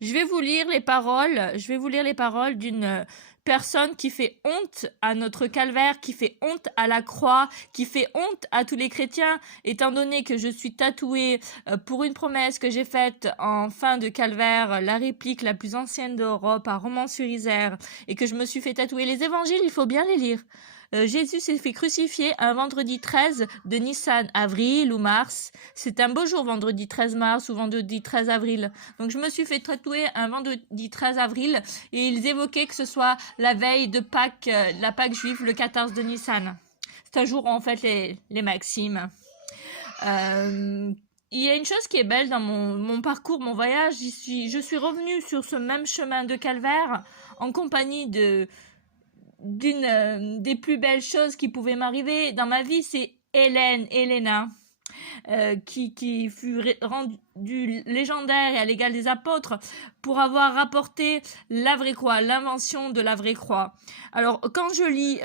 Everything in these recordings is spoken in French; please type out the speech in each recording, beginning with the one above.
Je vais vous lire les paroles. Je vais vous lire les paroles d'une personne qui fait honte à notre calvaire, qui fait honte à la croix, qui fait honte à tous les chrétiens, étant donné que je suis tatouée pour une promesse que j'ai faite en fin de calvaire, la réplique la plus ancienne d'Europe à Romans-sur-Isère, et que je me suis fait tatouer les évangiles, il faut bien les lire. Jésus s'est fait crucifier un vendredi 13 de Nissan, avril ou mars. C'est un beau jour, vendredi 13 mars ou vendredi 13 avril. Donc je me suis fait tatouer un vendredi 13 avril et ils évoquaient que ce soit la veille de Pâques, la Pâques juive, le 14 de Nissan. C'est un jour où on fête les Maximes. Il y a une chose qui est belle dans mon parcours, mon voyage. Je suis revenue sur ce même chemin de calvaire en compagnie d'une des plus belles choses qui pouvaient m'arriver dans ma vie, c'est Helena, qui fut rendue légendaire et à l'égal des apôtres pour avoir rapporté la vraie croix, l'invention de la vraie croix. Alors, quand je lis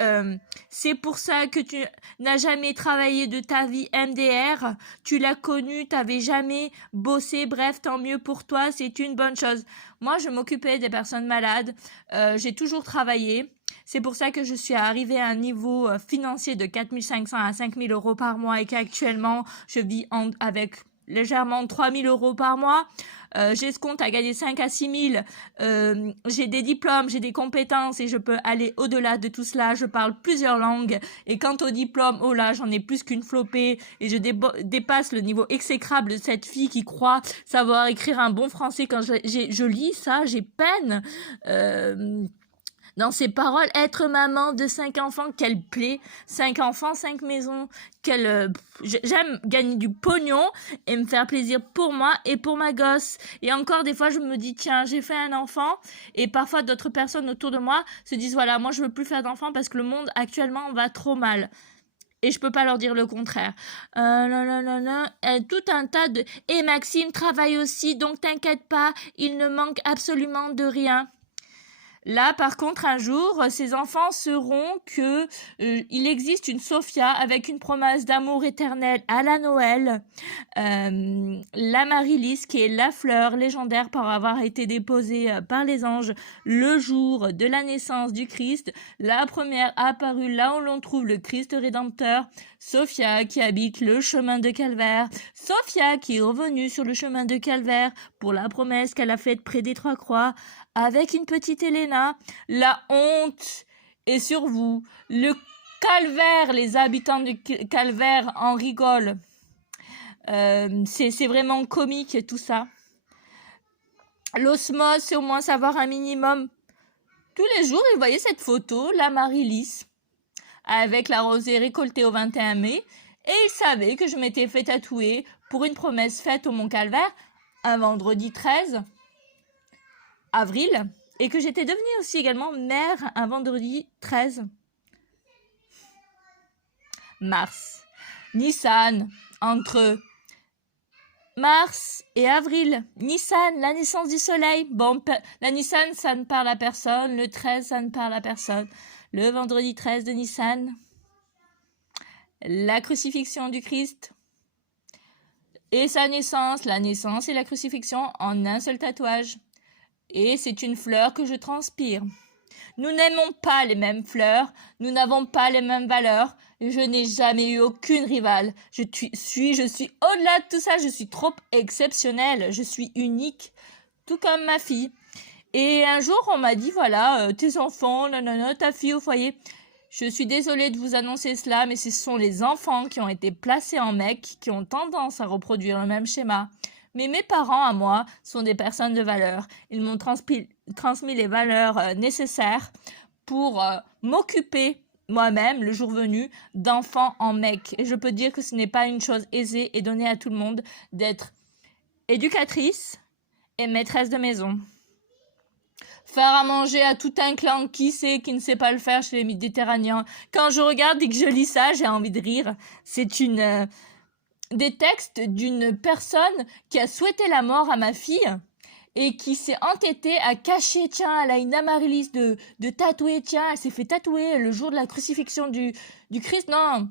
c'est pour ça que tu n'as jamais travaillé de ta vie MDR, tu l'as connu, t'avais jamais bossé, bref, tant mieux pour toi, c'est une bonne chose. Moi, je m'occupais des personnes malades, j'ai toujours travaillé. C'est pour ça que je suis arrivée à un niveau financier de 4 500 à 5 000 euros par mois et qu'actuellement, je vis avec légèrement 3 000 euros par mois. J'escompte à gagner 5 à 6 000. J'ai des diplômes, j'ai des compétences et je peux aller au-delà de tout cela. Je parle plusieurs langues et quant au diplôme, oh là, j'en ai plus qu'une flopée et je dépasse le niveau exécrable de cette fille qui croit savoir écrire un bon français. Quand je lis ça, j'ai peine. Dans ses paroles, être maman de 5 enfants, quelle plaît, 5 enfants, 5 maisons, j'aime gagner du pognon et me faire plaisir pour moi et pour ma gosse. Et encore des fois, je me dis, tiens, j'ai fait un enfant et parfois d'autres personnes autour de moi se disent, voilà, moi je veux plus faire d'enfants parce que le monde actuellement va trop mal. Et je peux pas leur dire le contraire. Tout un tas de... Et Maxime travaille aussi, donc t'inquiète pas, il ne manque absolument de rien. Là, par contre, un jour, ces enfants sauront que il existe une Sophia avec une promesse d'amour éternel à la Noël. La Marie-Lys, qui est la fleur légendaire pour avoir été déposée par les anges le jour de la naissance du Christ. La première apparue là où l'on trouve le Christ rédempteur. Sophia, qui habite le chemin de Calvaire. Sophia, qui est revenue sur le chemin de Calvaire pour la promesse qu'elle a faite près des trois croix. Avec une petite Helena, la honte est sur vous. Le calvaire, les habitants du calvaire en rigolent. C'est vraiment comique tout ça. L'osmose, c'est au moins savoir un minimum. Tous les jours, il voyait cette photo, la Marie-Lys, avec la rosée récoltée au 21 mai, et il savait que je m'étais fait tatouer pour une promesse faite au Mont Calvaire un vendredi 13 avril, et que j'étais devenue aussi également mère un vendredi 13 mars. Nissan, entre mars et avril. Nissan, la naissance du soleil. Bon, la Nissan, ça ne parle à personne. Le 13, ça ne parle à personne. Le vendredi 13 de Nissan. La crucifixion du Christ. Et sa naissance, la naissance et la crucifixion en un seul tatouage. Et c'est une fleur que je transpire. Nous n'aimons pas les mêmes fleurs, nous n'avons pas les mêmes valeurs, je n'ai jamais eu aucune rivale. Je suis au-delà de tout ça, je suis trop exceptionnelle, je suis unique, tout comme ma fille. Et un jour, on m'a dit, voilà, tes enfants, nanana, ta fille au foyer. Je suis désolée de vous annoncer cela, mais ce sont les enfants qui ont été placés en mec qui ont tendance à reproduire le même schéma. Mais mes parents, à moi, sont des personnes de valeur. Ils m'ont transmis les valeurs nécessaires pour m'occuper moi-même, le jour venu, d'enfants en mec. Et je peux dire que ce n'est pas une chose aisée et donnée à tout le monde d'être éducatrice et maîtresse de maison. Faire à manger à tout un clan, qui ne sait pas le faire chez les Méditerranéens. Quand je regarde et que je lis ça, j'ai envie de rire. C'est des textes d'une personne qui a souhaité la mort à ma fille et qui s'est entêtée à cacher, tiens, elle a une amaryllis de tatouer, tiens, elle s'est fait tatouer le jour de la crucifixion du Christ. Non,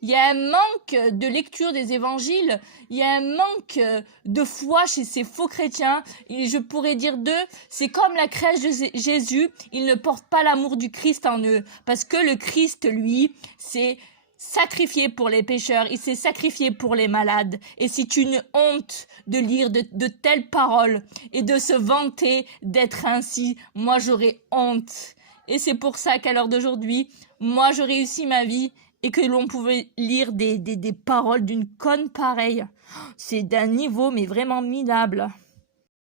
Il y a un manque de lecture des évangiles, il y a un manque de foi chez ces faux chrétiens. Et je pourrais dire d'eux, c'est comme la crèche de Jésus, ils ne portent pas l'amour du Christ en eux. Parce que le Christ, lui, s'est sacrifié pour les pécheurs, il s'est sacrifié pour les malades. Et c'est une honte de lire de telles paroles et de se vanter d'être ainsi. Moi, j'aurais honte. Et c'est pour ça qu'à l'heure d'aujourd'hui, moi, je réussis ma vie et que l'on pouvait lire des paroles d'une conne pareille. C'est d'un niveau, mais vraiment minable.